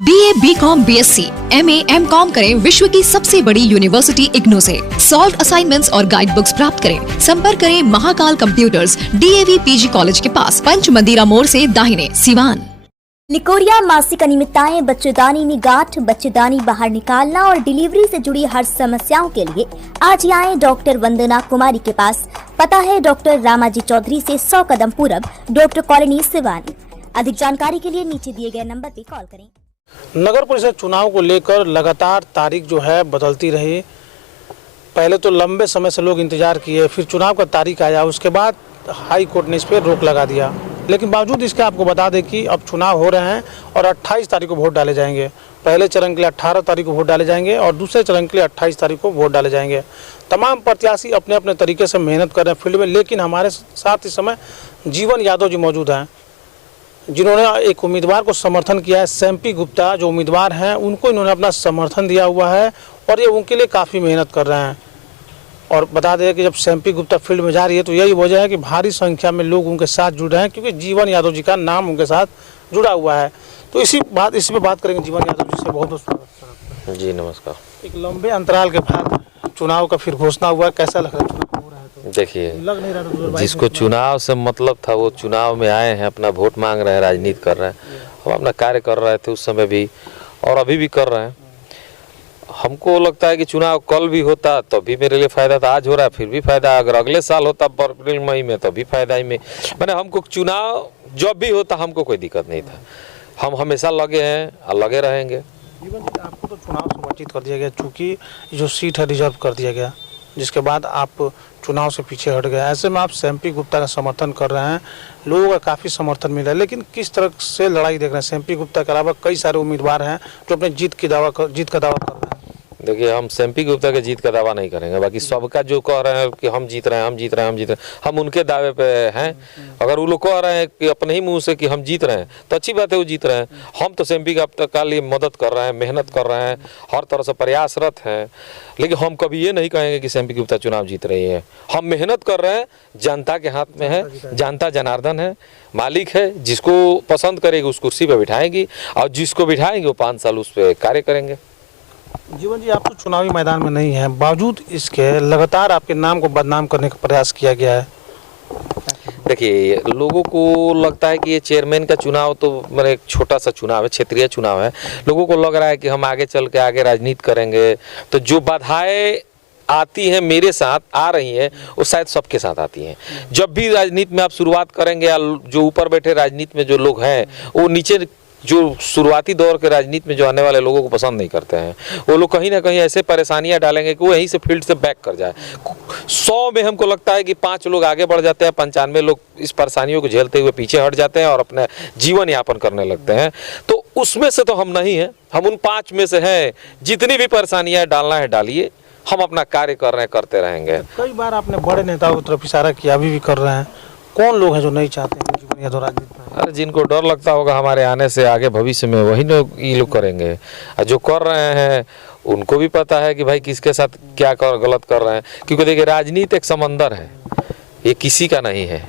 BA, BCom, BSc, MA, MCom करें विश्व की सबसे बड़ी यूनिवर्सिटी इग्नू से। सॉल्व असाइनमेंट्स और गाइड बुक्स प्राप्त करें। संपर्क करें Mahakal computers, DAV PG college के पास, पंच मंदिरा मोड़ से दाहिने, सिवान। निकोरिया मासिक अनियमितताएं, बच्चेदानी में गांठ, बच्चेदानी बाहर निकालना और डिलीवरी से जुड़ी हर समस्याओं के लिए आज ही आए डॉक्टर वंदना कुमारी के पास। पता है डॉक्टर रामाजी चौधरी से 100 कदम पूरब, डॉक्टर कॉलोनी, सिवानी। अधिक जानकारी के लिए नीचे दिए गए नंबर पर कॉल करें। नगर परिषद चुनाव को लेकर लगातार तारीख जो है बदलती रही। पहले तो लंबे समय से लोग इंतजार किए, फिर चुनाव का तारीख आया, उसके बाद हाई कोर्ट ने इस पर रोक लगा दिया। लेकिन बावजूद इसके आपको बता दें कि अब चुनाव हो रहे हैं और 28 तारीख को वोट डाले जाएंगे। पहले चरण के लिए 18 तारीख को वोट डाले जाएंगे और दूसरे चरण के लिए 28 तारीख को वोट डाले जाएंगे। तमाम प्रत्याशी अपने अपने तरीके से मेहनत कर रहे हैं फील्ड में, लेकिन हमारे साथ इस समय जीवन यादव जी मौजूद हैं, जिन्होंने एक उम्मीदवार को समर्थन किया है। सैम्पी गुप्ता जो उम्मीदवार हैं उनको इन्होंने अपना समर्थन दिया हुआ है और ये उनके लिए काफ़ी मेहनत कर रहे हैं। और बता दें कि जब सैम्पी गुप्ता फील्ड में जा रही है तो यही वजह है कि भारी संख्या में लोग उनके साथ जुड़ रहे हैं, क्योंकि जीवन यादव जी का नाम उनके साथ जुड़ा हुआ है। तो इसी पे बात करेंगे जीवन यादव जी से। बहुत बहुत स्वागत जी, नमस्कार। एक लंबे अंतराल के बाद चुनाव का फिर घोषणा हुआ, कैसा लग रहा है? देखिए, लग नहीं रहा जिसको चुनाव से मतलब था वो चुनाव में आए हैं, अपना वोट मांग रहे हैं, राजनीति कर रहे हैं। हम अपना कार्य कर रहे थे उस समय भी और अभी भी कर रहे हैं। हमको लगता है कि चुनाव कल भी होता तो भी मेरे लिए फायदा था, आज हो रहा है फिर भी फायदा, अगर अगले साल होता अप्रैल मई में तो भी फायदा ही में। मैंने हमको चुनाव जब भी होता हमको कोई दिक्कत नहीं था। हम हमेशा लगे हैं और लगे रहेंगे। आपको तो चुनाव से वंचित कर दिया गया, चूँकि जो सीट है रिजर्व कर दिया गया, जिसके बाद आप चुनाव से पीछे हट गए। ऐसे में आप सैम्पी गुप्ता का समर्थन कर रहे हैं, लोगों का काफ़ी समर्थन मिला है, लेकिन किस तरह से लड़ाई देख रहे हैं? सैम्पी गुप्ता के अलावा कई सारे उम्मीदवार हैं जो अपने जीत का दावा कर रहे हैं। देखिए, हम सैम्पी गुप्ता के जीत का दावा नहीं करेंगे, बाकी सबका जो कह रहे हैं कि हम जीत रहे हैं, हम जीत रहे हैं, हम जीत रहे हैं, हम उनके दावे पे हैं। अगर वो लोग कह रहे हैं कि अपने ही मुंह से कि हम जीत रहे हैं तो अच्छी बात है, वो जीत रहे हैं। हम तो सैम्पी गुप्ता के लिए मदद कर रहे हैं, मेहनत कर रहे हैं, हर तरह से प्रयासरत हैं, लेकिन हम कभी ये नहीं कहेंगे कि सैम्पी गुप्ता चुनाव जीत रही है। हम मेहनत कर रहे हैं, जनता के हाथ में है, जनता जनार्दन है, मालिक है, जिसको पसंद करेगी उस कुर्सी पर बिठाएंगी और जिसको बिठाएंगे वो 5 साल उस पर कार्य करेंगे। जीवन जी, आप तो चुनावी मैदान में नहीं हैं, बावजूद इसके लगातार आपके नाम को बदनाम करने का प्रयास किया गया है। देखिए, लोगों को लगता है कि ये चेयरमैन का चुनाव तो मेरा एक छोटा सा चुनाव है, क्षेत्रीय चुनाव है। लोगों को लग रहा है कि हम आगे चल के आगे राजनीति करेंगे, तो जो बाधाएं आती हैं मेरे साथ आ रही हैं वो शायद सबके साथ आती हैं। जब भी राजनीति में आप शुरुआत करेंगे या जो ऊपर बैठे राजनीति में जो लोग हैं वो नीचे जो शुरुआती दौर के राजनीति में जो आने वाले लोगों को पसंद नहीं करते हैं, वो लोग कहीं ना कहीं ऐसे परेशानियां डालेंगे कि वो यहीं से फील्ड से बैक कर जाए। 100 में हमको लगता है कि 5 लोग आगे बढ़ जाते हैं, 95 लोग इस परेशानियों को झेलते हुए पीछे हट जाते हैं और अपना जीवन यापन करने लगते हैं। तो उसमें से तो हम नहीं हैं, हम उन 5 में से हैं। जितनी भी परेशानियाँ डालना है डालिए, हम अपना कार्य कर रहे हैं, करते रहेंगे। कई बार आपने बड़े नेताओं की तरफ इशारा किया, अभी भी कर रहे हैं। कौन लोग हैं जो नहीं चाहते हैं जीवन यादव राजनीति में? अरे, जिनको डर लगता होगा हमारे आने से आगे भविष्य में, वही लोग ये लोग करेंगे। और जो कर रहे हैं उनको भी पता है कि भाई किसके साथ क्या गलत कर रहे हैं, क्योंकि देखिए राजनीति एक समंदर है, ये किसी का नहीं है।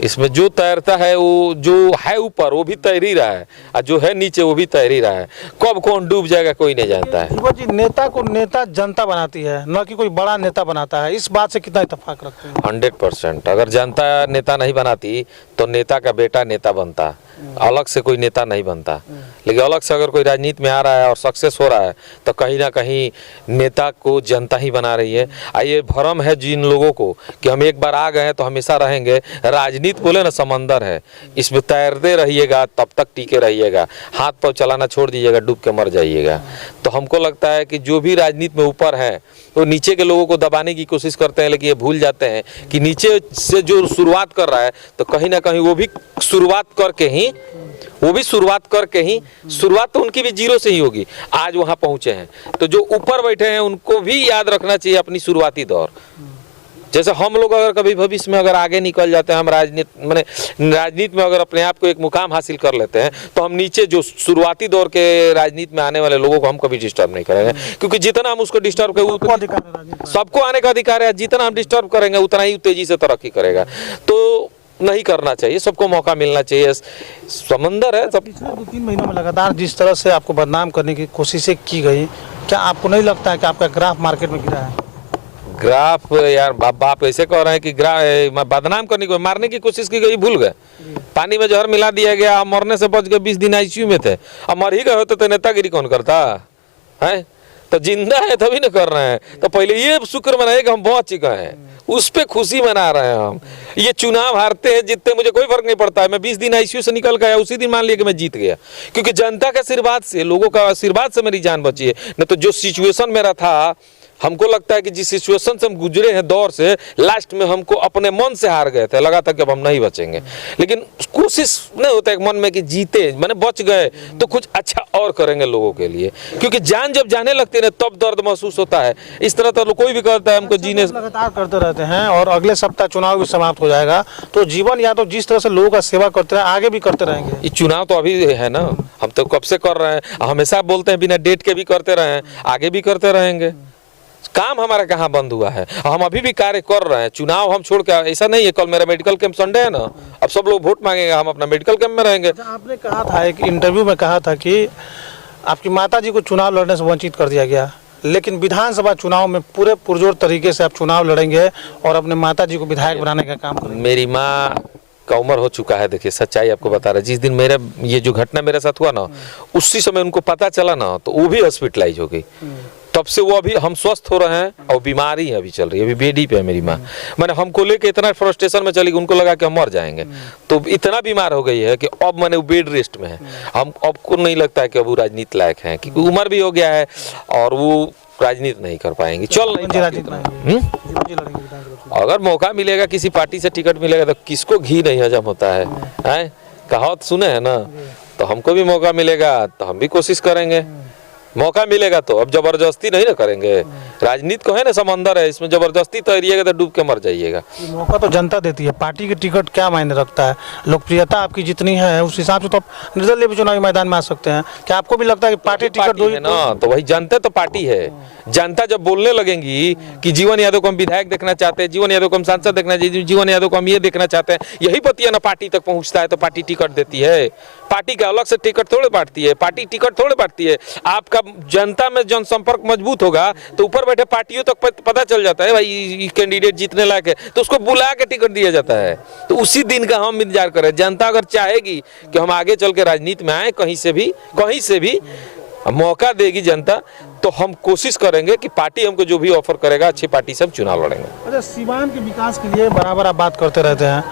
इसमें जो तैरता है वो जो है ऊपर वो भी तैर ही रहा है और जो है नीचे वो भी तैर ही रहा है। कब कौन डूब जाएगा कोई नहीं जानता है। जीवन जी, नेता को नेता जनता बनाती है, न कि कोई बड़ा नेता बनाता है। इस बात से कितना इत्तेफाक रखते हैं? 100%। अगर जनता नेता नहीं बनाती तो नेता का बेटा नेता बनता, अलग से कोई नेता नहीं बनता। लेकिन अलग से अगर कोई राजनीति में आ रहा है और सक्सेस हो रहा है तो कहीं ना कहीं नेता को जनता ही बना रही है। ये भ्रम है जिन लोगों को कि हम एक बार आ गए हैं तो हमेशा रहेंगे। राजनीति बोले ना समंदर है, इसमें तैरते रहिएगा तब तक टिके रहिएगा, हाथ पांव चलाना छोड़ दीजिएगा, डूब के मर जाइएगा। तो हमको लगता है कि जो भी राजनीति में ऊपर है वो नीचे के लोगों को दबाने की कोशिश करते हैं, लेकिन ये भूल जाते हैं कि नीचे से जो शुरुआत कर रहा है तो कहीं ना कहीं वो भी शुरुआत करके ही शुरुआत तो उनकी भी 0 से ही होगी। आज वहां पहुंचे हैं तो जो ऊपर बैठे हैं उनको भी याद रखना चाहिए अपनी शुरुआती दौर। जैसे हम लोग अगर कभी भविष्य में अगर आगे निकल जाते हैं, हम राजनीति में अगर अपने आप को एक मुकाम हासिल कर लेते हैं तो हम नीचे जो शुरुआती दौर के राजनीति में आने वाले लोगों को हम कभी डिस्टर्ब नहीं करेंगे, क्योंकि जितना हम उसको डिस्टर्ब करेंगे, सबको आने का अधिकार है, जितना हम डिस्टर्ब करेंगे उतना ही तेजी से तरक्की करेगा। तो नहीं करना चाहिए, सबको मौका मिलना चाहिए। समंदर है सब। पिछले 2-3 महीनों में लगातार जिस तरह से आपको बदनाम करने की कोशिशें की गई, क्या आपको नहीं लगता है कि आपका ग्राफ मार्केट में गिरा है? ग्राफ यार बाप ऐसे कह रहे हैं कि ग्राफ बदनाम करने को, मारने की कोशिश की गई, भूल गए। पानी में जहर मिला दिया गया, मरने से बच गए, 20 दिन आईसीयू में थे। अब मर ही गए होते तो नेतागिरी कौन करता है? तो जिंदा है तभी ना कर रहे हैं। तो पहले ये शुक्र मनाइए कि हम बच चुके हैं, उस पे खुशी मना रहे हैं हम। ये चुनाव हारते हैं जीतते मुझे कोई फर्क नहीं पड़ता है। मैं 20 दिन आईसीयू से निकल गया, उसी दिन मान लिया कि मैं जीत गया, क्योंकि जनता के आशीर्वाद से, लोगों का आशीर्वाद से मेरी जान बची है। नहीं तो जो सिचुएशन मेरा था, हमको लगता है कि जिस सिचुएशन से हम गुजरे हैं दौर से, लास्ट में हमको अपने मन से हार गए थे, लगा था कि अब हम नहीं बचेंगे। लेकिन कोशिश नहीं होता है मन में कि जीते, मैंने बच गए तो कुछ अच्छा और करेंगे लोगों के लिए, क्योंकि जान जब जाने लगती है तब दर्द महसूस होता है। इस तरह तो कोई भी कहता है हमको जीने लगातार करते रहते हैं और अगले सप्ताह चुनाव भी समाप्त हो जाएगा, तो जीवन या तो जिस तरह से लोगों का सेवा करते रहे आगे भी करते रहेंगे। ये चुनाव तो अभी है ना, हम तो कब से कर रहे हैं, हमेशा बोलते हैं बिना डेट के भी करते रहे हैं, आगे भी करते रहेंगे। काम हमारा कहाँ बंद हुआ है, हम अभी भी कार्य कर रहे हैं। चुनाव हम छोड़ के ऐसा नहीं है, कल मेरा मेडिकल कैंप संडे है ना, अब सब लोग वोट मांगेगा, हम अपना मेडिकल कैंप में रहेंगे। आपने कहा था एक इंटरव्यू में कहा था कि आपकी माताजी को चुनाव लड़ने से वंचित कर दिया गया, लेकिन विधानसभा चुनाव में पूरे पुरजोर तरीके से आप चुनाव लड़ेंगे और अपने माताजी को विधायक बनाने का काम करेंगे। मेरी माँ का उम्र हो चुका है। देखिए सच्चाई आपको बता रहा है, जिस दिन मेरा ये जो घटना मेरे साथ हुआ ना, उसी समय उनको पता चला ना, तो वो भी हॉस्पिटलाइज हो गई। तब से वो अभी हम स्वस्थ हो रहे हैं और बीमारी अभी चल रही है, अभी बेडी पे है मेरी माँ। मैंने हमको लेके इतना फ्रस्ट्रेशन में चली, उनको लगा कि हम मर जाएंगे, तो इतना बीमार हो गई है कि अब मैंने बेड रेस्ट में है। हम अब को नहीं लगता है कि अब वो राजनीति लायक है, क्योंकि उम्र भी हो गया है और वो राजनीति नहीं कर पाएंगे। चल अगर मौका मिलेगा, किसी पार्टी से टिकट मिलेगा, तो किसको घी नहीं हजम होता है, कहावत सुने है ना। तो हमको भी मौका मिलेगा तो हम भी कोशिश करेंगे, मौका मिलेगा तो। अब जबरदस्ती नहीं ना करेंगे, राजनीति को है ना समंदर है, इसमें जबरदस्ती तैरिएगा तो डूब के मर जाइएगा। मौका तो जनता देती है, पार्टी के टिकट क्या मायने रखता है, लोकप्रियता आपकी जितनी है उस हिसाब से तो आप निर्दलीय भी चुनावी मैदान में आ सकते हैं। क्या आपको भी लगता है कि पार्टी टिकट दो है ना, तो वही जनता तो पार्टी है। जनता जब बोलने लगेंगी कि जीवन यादव को हम विधायक देखना चाहते हैं, जीवन यादव को हम सांसद देखना चाहिए, जीवन यादव को हम ये देखना चाहते हैं, यही पतिया ना पार्टी तक पहुंचता है तो पार्टी टिकट देती है। पार्टी का अलग से टिकट थोड़े बांटती है, पार्टी टिकट थोड़े बांटती है। आपका जनता में जनसंपर्क मजबूत होगा तो ऊपर बैठे पार्टियों तक पता चल जाता है भाई ये कैंडिडेट जीतने लायक है, तो उसको बुला के टिकट दिया जाता है। तो उसी दिन का हम इंतजार करें। जनता अगर चाहेगी कि हम आगे चल के राजनीति में आए, कहीं से भी मौका देगी जनता, तो हम कोशिश करेंगे कि पार्टी हमको जो भी ऑफर करेगा, अच्छी पार्टी से हम चुनाव लड़ेंगे। अच्छा, सीवान के विकास के लिए बराबर आप बात करते रहते हैं,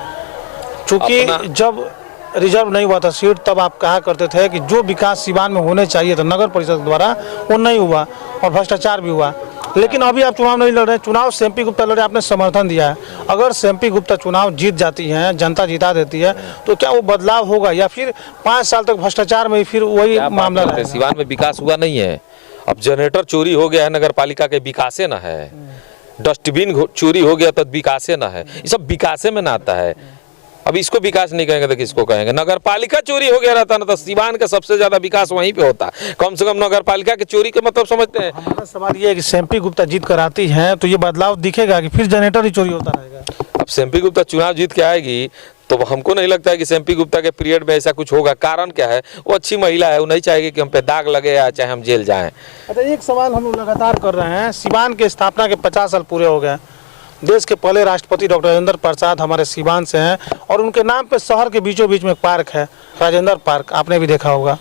चूंकि जब रिजर्व नहीं हुआ था सीट, तब आप कहा करते थे कि जो विकास सीवान में होने चाहिए था नगर परिषद द्वारा, वो नहीं हुआ और भ्रष्टाचार भी हुआ। लेकिन अभी आप चुनाव नहीं लड़ रहे, चुनाव सेम्पी गुप्ता लड़े, आपने समर्थन दिया है। अगर सेम्पी गुप्ता चुनाव जीत जाती हैं, जनता जिता देती है, तो क्या वो बदलाव होगा या फिर 5 साल तक भ्रष्टाचार में फिर वही मामला रहेगा? सीवान में विकास हुआ नहीं है। अब जनरेटर चोरी हो गया है, नगर पालिका के विकासे ना है। डस्टबिन चोरी हो गया तो विकासे ना है। ये सब विकासे में ना आता है। अब इसको विकास नहीं कहेंगे तो किसको कहेंगे? नगर पालिका चोरी हो गया रहता ना, तो सीवान का सबसे ज्यादा विकास वहीं पे होता। कम से कम नगर पालिका की चोरी के मतलब समझते हैं। हमारा सवाल ये है कि सेम्पी गुप्ता जीत कर आती है तो ये बदलाव दिखेगा कि फिर जनरेटर ही चोरी होता रहेगा? अब सेम्पी गुप्ता चुनाव जीत के आएगी तो हमको नहीं लगता है कि सेम्पी गुप्ता के पीरियड में ऐसा कुछ होगा। कारण क्या है? वो अच्छी महिला है, वो नहीं चाहेगी कि हम पे दाग लगे या चाहे हम जेल जाएं। अच्छा, एक सवाल हम लगातार कर रहे हैं। सीवान के स्थापना के 50 साल पूरे हो गए। देश के पहले राष्ट्रपति डॉक्टर राजेंद्र प्रसाद हमारे सीवान से हैं और उनके नाम पे शहर के बीचों बीच में एक पार्क है, राजेंद्र पार्क, आपने भी देखा होगा।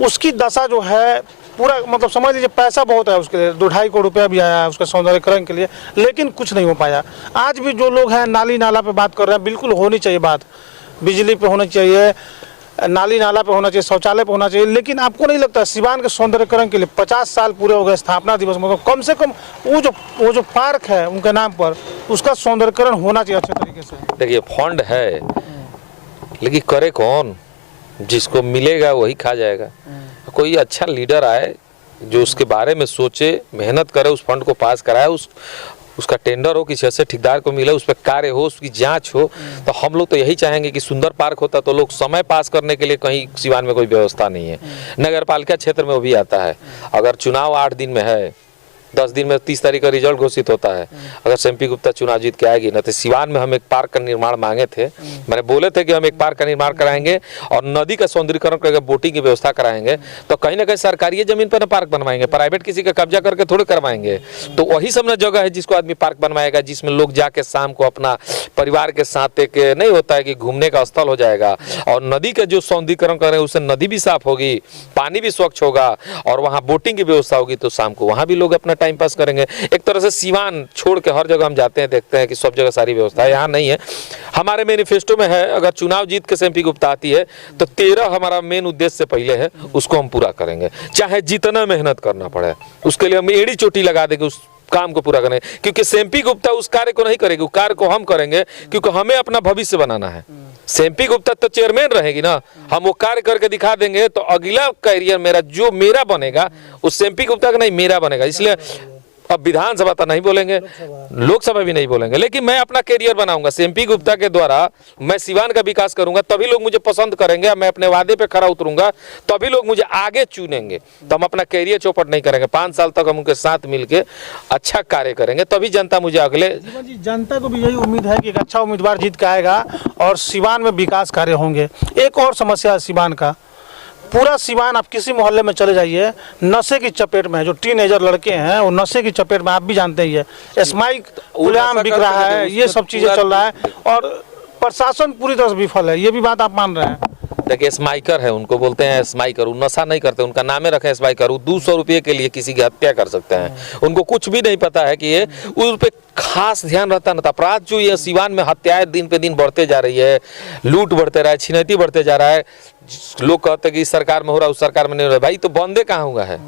उसकी दशा जो है पूरा, मतलब समझ लीजिए पैसा बहुत है उसके लिए, 2-2.5 करोड़ रुपया भी आया है उसके सौंदर्यीकरण के लिए, लेकिन कुछ नहीं हो पाया। आज भी जो लोग हैं नाली नाला पे बात कर रहे हैं, बिल्कुल होनी चाहिए बात, बिजली पे होनी चाहिए, नाली नाला पे होना चाहिए, शौचालय पे होना चाहिए। लेकिन आपको नहीं लगता सीवान के सौंदर्यीकरण के लिए 50 साल पूरे हो गए स्थापना दिवस में, कम से कम वो जो पार्क है उनके नाम पर, उसका सौंदर्यीकरण होना चाहिए अच्छे तरीके से? देखिए फंड है, लेकिन करे कौन? जिसको मिलेगा वही खा जाएगा। कोई अच्छा लीडर आए जो उसके बारे में सोचे, मेहनत करे, उस फंड को पास कराए, उसका टेंडर हो, किसी अच्छे ठेकेदार को मिले, उस पर कार्य हो, उसकी जांच हो। तो हम लोग तो यही चाहेंगे कि सुंदर पार्क होता तो लोग समय पास करने के लिए, कहीं सीवान में कोई व्यवस्था नहीं है। नगर पालिका क्षेत्र में वो भी आता है। अगर चुनाव 8 दिन में है, 10 दिन में 30 तारीख का रिजल्ट घोषित होता है। अगर एमपी गुप्ता चुनाव जीत के आएगी ना तो सिवान में हम एक पार्क का निर्माण मांगे थे, मैंने बोले थे कि हम एक पार्क का निर्माण कराएंगे और नदी का सौंदर्यीकरण करके बोटिंग की व्यवस्था कराएंगे। तो कहीं ना कहीं सरकारी जमीन पर ना पार्क बनवाएंगे, प्राइवेट किसी का कब्जा करके थोड़े करवाएंगे। तो वही सब ना जगह है जिसको आदमी पार्क बनवाएगा, जिसमें लोग जाके शाम को अपना परिवार के साथ एक नहीं होता है कि घूमने का स्थल हो जाएगा, और नदी का जो सौंदर्यीकरण करें उससे नदी भी साफ होगी, पानी भी स्वच्छ होगा और वहाँ बोटिंग की व्यवस्था होगी। तो शाम को वहाँ भी लोग अपना टाइम पास करेंगे। एक तरह से सिवान छोड़ के हर जगह हम जाते हैं, देखते हैं कि सब जगह सारी व्यवस्था है, यहाँ नहीं है। हमारे मैनिफेस्टो में है अगर चुनाव जीत के एमपी गुप्ता आती है तो 13 हमारा मेन उद्देश्य से पहले है, उसको हम पूरा करेंगे, चाहे जितना मेहनत करना पड़े उसके लिए हम एड़ी चोटी लगा देंगे उस काम को पूरा करेंगे। क्योंकि एमपी गुप्ता उस कार्य को नहीं करेगी, उस कार्य को हम करेंगे, क्योंकि हमें अपना भविष्य बनाना है। एमपी गुप्ता तो चेयरमैन रहेगी ना, हम वो कार्य करके दिखा देंगे तो अगला कैरियर मेरा जो मेरा बनेगा उस एमपी गुप्ता का नहीं मेरा बनेगा। इसलिए अब विधानसभा तो नहीं बोलेंगे, लोकसभा भी नहीं बोलेंगे, लेकिन मैं अपना कैरियर बनाऊंगा। एमपी गुप्ता के द्वारा मैं सिवान का विकास करूंगा, तभी लोग मुझे पसंद करेंगे। मैं अपने वादे पे खरा उतरूंगा तभी लोग मुझे आगे चुनेंगे। तो हम अपना कैरियर चौपट नहीं करेंगे, 5 साल तक हम उनके साथ मिलके अच्छा कार्य करेंगे, तभी जनता मुझे अगले जनता को भी यही उम्मीद है कि एक अच्छा उम्मीदवार जीत के आएगा और सिवान में विकास कार्य होंगे। एक और समस्या है सिवान का, पूरा सिवान आप किसी मोहल्ले में चले जाइए नशे की चपेट में है। जो टीनेजर लड़के हैं वो नशे की चपेट में, आप भी जानते ही है, स्माइक खुलेआम बिक रहा है, ये सब चीजें चल रहा है और प्रशासन पूरी तरह से विफल है। ये भी बात आप मान रहे हैं? देखिए स्माइकर है, उनको बोलते हैं स्माइकर, वो नशा नहीं करते, उनका नामे रखे स्माइकर। वो 200 रुपये के लिए किसी की हत्या कर सकते हैं, उनको कुछ भी नहीं पता है कि ये उस पर खास ध्यान रहता न था। अपराध जो ये सिवान में हत्याएं दिन पे दिन बढ़ते जा रही है, लूट बढ़ते रहा है, छिनैती बढ़ते जा रहा है। लोग कहते हैं कि इस सरकार में हो रहा है उस सरकार में नहीं हो रहा है, भाई तो बंदे कहाँ हुआ है,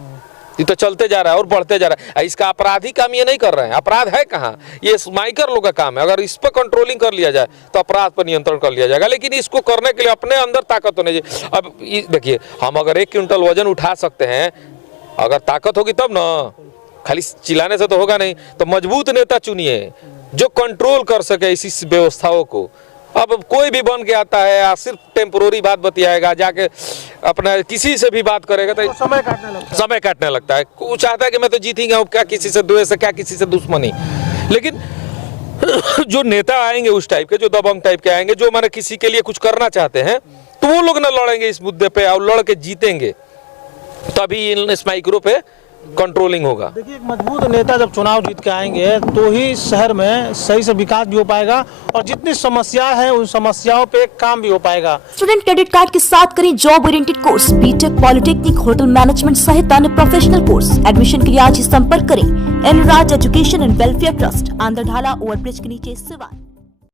ये तो चलते जा रहा है और बढ़ते जा रहा है। इसका अपराधी काम ये नहीं कर रहे हैं, अपराध है कहाँ, ये स्माइकर लोग का काम है। अगर इस पर कंट्रोलिंग कर लिया जाए तो अपराध पर नियंत्रण कर लिया जाएगा, लेकिन इसको करने के लिए अपने अंदर ताकत होनी चाहिए। अब देखिए हम अगर 1 क्विंटल वजन उठा सकते हैं, अगर ताकत होगी तब ना, खाली चिल्लाने से तो होगा नहीं। तो मजबूत नेता चुनिए जो कंट्रोल कर सके इसी व्यवस्थाओं को। अब कोई भी बन के आता है या सिर्फ टेम्पोररी बात बतियाएगा, जाके अपना किसी से भी बात करेगा तो समय काटने लगता है। वो चाहता है कि मैं तो जीत ही गया हूँ, क्या किसी से द्वेष है, क्या किसी से दुश्मनी। लेकिन जो नेता आएंगे उस टाइप के, जो दबंग टाइप के आएंगे, जो माने किसी के लिए कुछ करना चाहते हैं, तो वो लोग ना लड़ेंगे इस मुद्दे पे और लड़ के जीतेंगे, तभी इन स्माइकरों पे कंट्रोलिंग होगा। देखिए एक मजबूत नेता जब चुनाव जीत के आएंगे तो ही शहर में सही से विकास भी हो पाएगा और जितनी समस्या है उन समस्याओं पे काम भी हो पाएगा। स्टूडेंट क्रेडिट कार्ड के साथ करें job oriented course, BTech, polytechnic, hotel management सहित अन्य प्रोफेशनल कोर्स। एडमिशन के लिए आज ही संपर्क करें एनराज एजुकेशन एंड वेलफेयर ट्रस्ट, आंध्रढाला ओवरब्रिज के नीचे, सिवान।